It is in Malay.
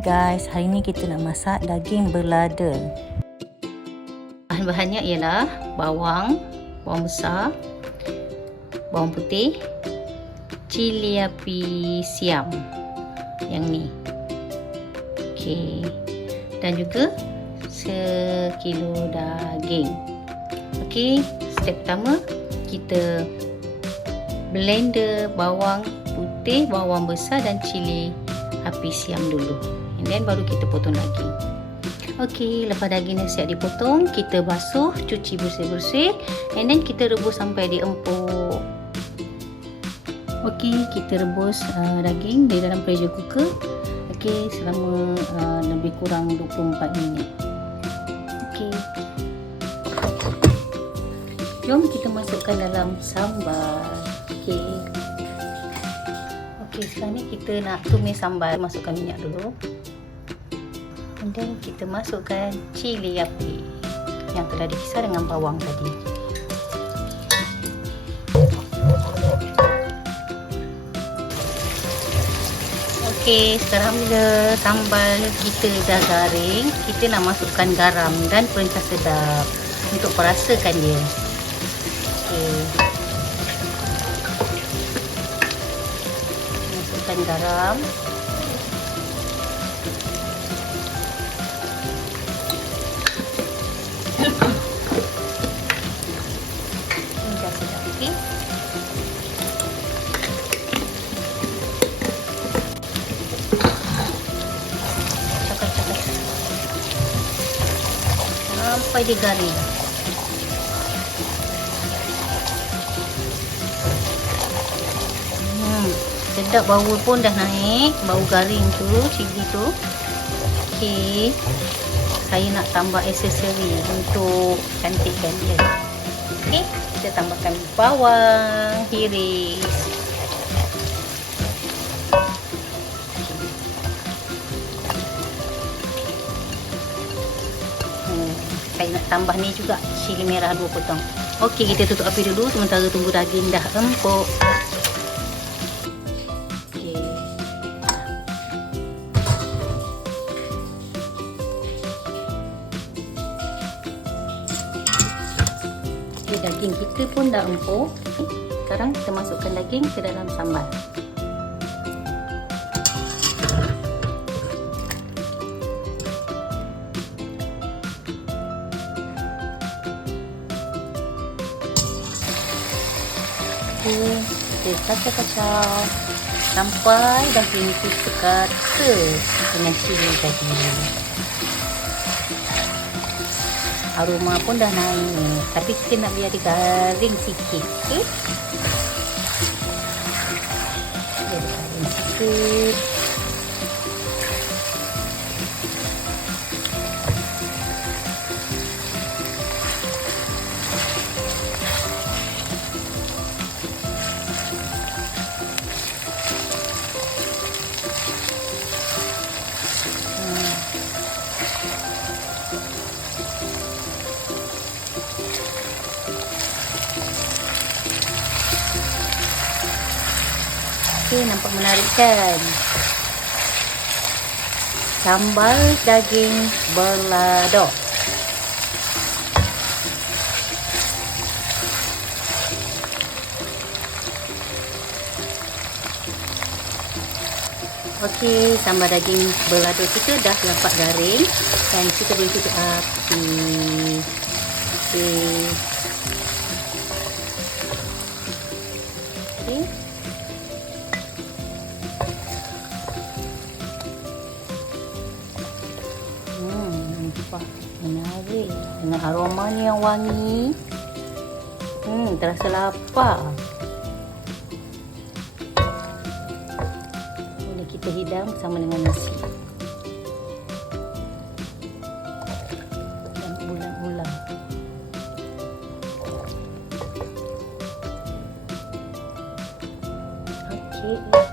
Hai guys, hari ni kita nak masak daging berlada. Bahan-bahannya ialah bawang besar, bawang putih, cili api siam yang ni. Okey. Dan juga sekilo daging. Okey, step pertama kita blender bawang putih, bawang besar dan cili api siam dulu. And then baru kita potong daging. Okey, lepas daging dah siap dipotong, kita basuh, cuci bersih-bersih, and then kita rebus sampai dia empuk. Okey, kita rebus daging di dalam pressure cooker. Okey, selama lebih kurang 24 minit. Okey. Jom kita masukkan dalam sambal. Okey. Okey, sekarang ni kita nak tumis sambal. Masukkan minyak dulu. And then kita masukkan cili api yang telah dikisar dengan bawang tadi. Okey, sekarang bila sambal kita dah garing, kita nak masukkan garam dan perentas sedap untuk perasakan dia. Okey. Masukkan garam. Perentas sedap, okey. Sampai dia garing. Sedap, bau pun dah naik, bau garing tu, cili tu. Okey, saya nak tambah aksesori untuk cantikkan dia. Okey, kita tambahkan bawang hiris. Saya nak tambah ni juga cili merah 2 potong. Okey, kita tutup api dulu sementara tunggu daging dah empuk. Okey. Okey, daging kita pun dah empuk. Sekarang kita masukkan daging ke dalam sambal. Kita kacau-kacau sampai daging itu sekata dengan cili tadi. Aroma pun dah naik, tapi kita nak biar dia garing sikit. Okey, dia garing sikit. Okey, nampak menarik kan? Sambal daging balado. Okey, sambal daging balado kita dah dapat garing dan kita boleh tutup api. Okey. Okey. Nampak menarik dengan aromanya yang wangi. Terasa lapar. Boleh kita hidang bersama dengan nasi dan ulam-ulam. Okey.